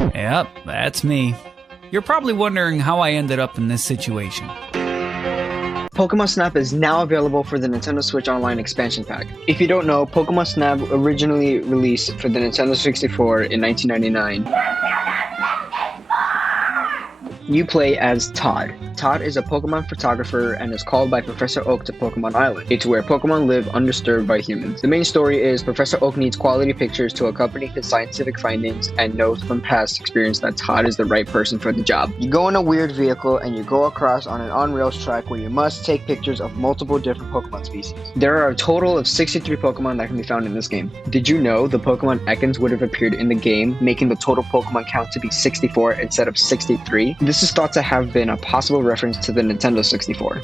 Yep, that's me. You're probably wondering how I ended up in this situation. Pokemon Snap is now available for the Nintendo Switch Online expansion pack. If you don't know, Pokemon Snap originally released for the Nintendo 64 in 1999. You play as Todd. Todd is a Pokemon photographer and is called by Professor Oak to Pokemon Island. It's where Pokemon live undisturbed by humans. The main story is Professor Oak needs quality pictures to accompany his scientific findings and knows from past experience that Todd is the right person for the job. You go in a weird vehicle and you go across on an on-rails track where you must take pictures of multiple different Pokemon species. There are a total of 63 Pokemon that can be found in this game. Did you know the Pokemon Ekans would have appeared in the game, making the total Pokemon count to be 64 instead of 63? This is thought to have been a possible reference to the Nintendo 64.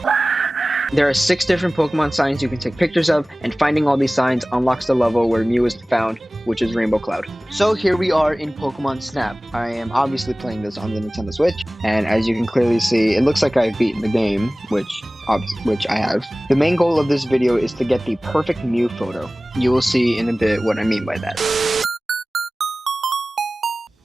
There are 6 different Pokemon signs you can take pictures of, and finding all these signs unlocks the level where Mew is found, which is Rainbow Cloud. So here we are in Pokemon Snap. I am obviously playing this on the Nintendo Switch, and as you can clearly see, it looks like I've beaten the game, which I have. The main goal of this video is to get the perfect Mew photo. You will see in a bit what I mean by that.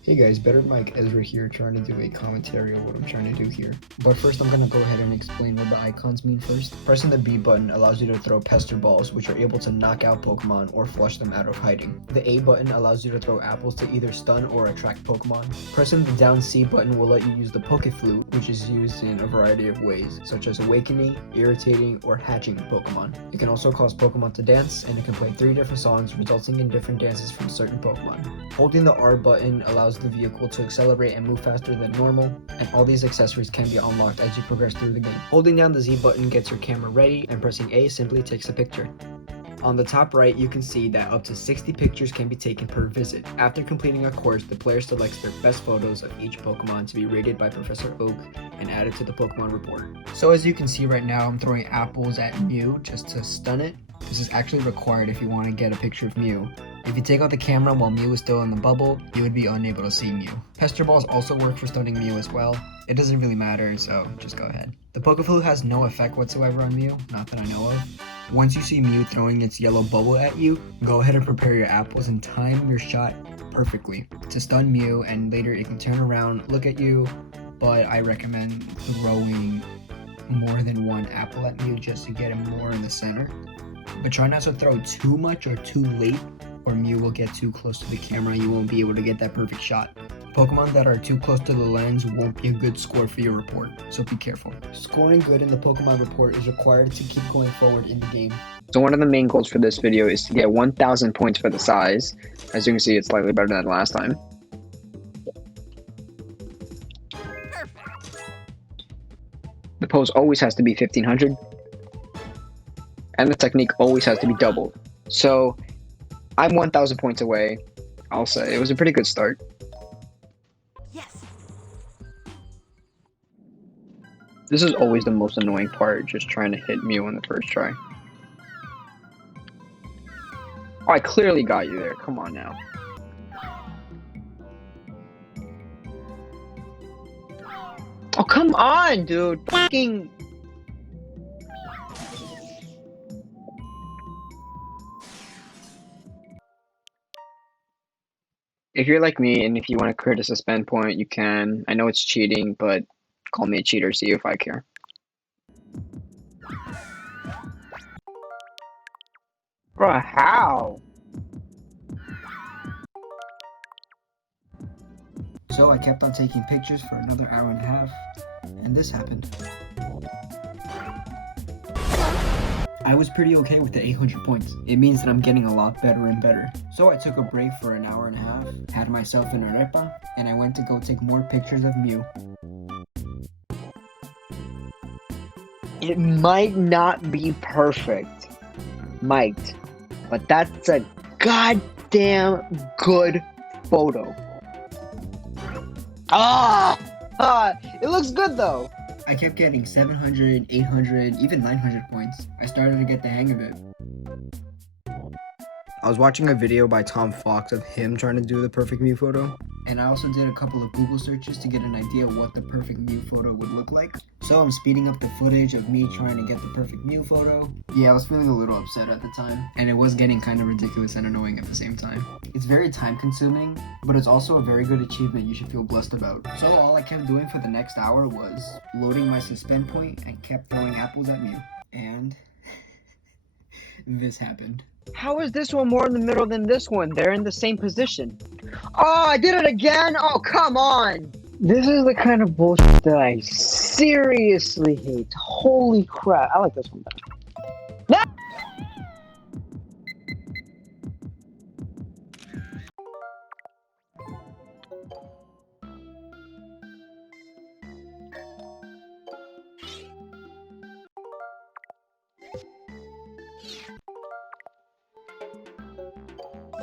Hey guys, Better Mike Ezra here, trying to do a commentary of what I'm trying to do here. But first I'm going to go ahead and explain what the icons mean first. Pressing the B button allows you to throw Pester Balls, which are able to knock out Pokemon or flush them out of hiding. The A button allows you to throw apples to either stun or attract Pokemon. Pressing the down C button will let you use the Pokeflute, which is used in a variety of ways, such as awakening, irritating, or hatching Pokemon. It can also cause Pokemon to dance, and it can play 3 different songs, resulting in different dances from certain Pokemon. Holding the R button allows the vehicle to accelerate and move faster than normal, and all these accessories can be unlocked as you progress through the game. Holding down the Z button gets your camera ready, and pressing A simply takes a picture. On the top right, you can see that up to 60 pictures can be taken per visit. After completing a course, the player selects their best photos of each Pokemon to be rated by Professor Oak and added to the Pokemon report. So as you can see right now, I'm throwing apples at Mew just to stun it. This is actually required if you want to get a picture of Mew. If you take out the camera while Mew is still in the bubble, you would be unable to see Mew. Pester Balls also work for stunning Mew as well. It doesn't really matter, so just go ahead. The Pokeflute has no effect whatsoever on Mew, not that I know of. Once you see Mew throwing its yellow bubble at you, go ahead and prepare your apples and time your shot perfectly to stun Mew, and later it can turn around, look at you, but I recommend throwing more than one apple at Mew just to get him more in the center. But try not to throw too much or too late, or Mew will get too close to the camera and you won't be able to get that perfect shot. Pokemon that are too close to the lens won't be a good score for your report, so be careful. Scoring good in the Pokemon report is required to keep going forward in the game. So one of the main goals for this video is to get 1,000 points for the size. As you can see, it's slightly better than last time. The pose always has to be 1500. And the technique always has to be doubled. So I'm 1,000 points away. I'll say it was a pretty good start. Yes. This is always the most annoying part, just trying to hit Mew on the first try. Oh, I clearly got you there. Come on now. Oh, come on, dude. Fucking... If you're like me and if you want to create a suspend point, you can. I know it's cheating, but call me a cheater, see if I care. Bro, how? So I kept on taking pictures for another hour and a half, and this happened. I was pretty okay with the 800 points. It means that I'm getting a lot better and better. So I took a break for an hour and a half, had myself an arepa, and I went to go take more pictures of Mew. It might not be perfect, but that's a goddamn good photo. It looks good though. I kept getting 700, 800, even 900 points. I started to get the hang of it. I was watching a video by Tom Fox of him trying to do the perfect Mew photo, And I also did a couple of Google searches to get an idea of what the perfect Mew photo would look like. So I'm speeding up the footage of me trying to get the perfect Mew photo. Yeah, I was feeling a little upset at the time, and it was getting kind of ridiculous and annoying at the same time. It's very time consuming, but it's also a very good achievement you should feel blessed about. So all I kept doing for the next hour was loading my suspend point and kept throwing apples at Mew. And this happened. How is this one more in the middle than this one? They're in the same position. Oh, I did it again? Oh, come on! This is the kind of bullshit that I seriously hate. Holy crap. I like this one better. No!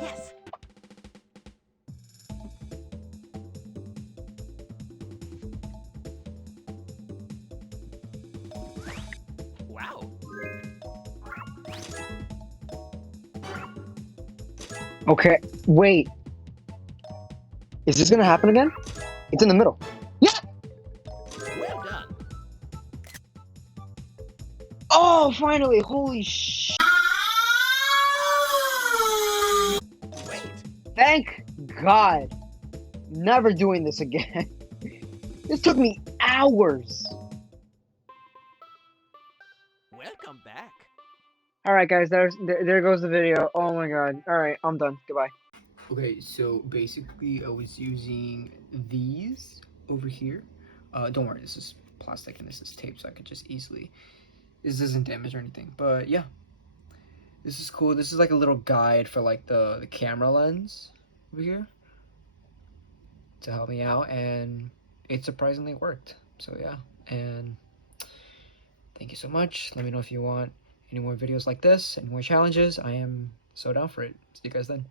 Yes. Wow. Okay, wait. Is this gonna happen again? It's in the middle. Yeah! Well done. Oh, finally! Holy sh! Wait. Thank God. Never doing this again. This took me hours. Welcome back. Alright guys, there goes the video. Oh my god. Alright, I'm done. Goodbye. Okay, so basically I was using these over here. Don't worry, this is plastic and this is tape, so I could just easily... This isn't damaged or anything, but yeah. This is cool. This is like a little guide for like the camera lens over here to help me out, and it surprisingly worked. So yeah, and thank you so much. Let me know if you want any more videos like this, any more challenges. I am so down for it. See you guys then.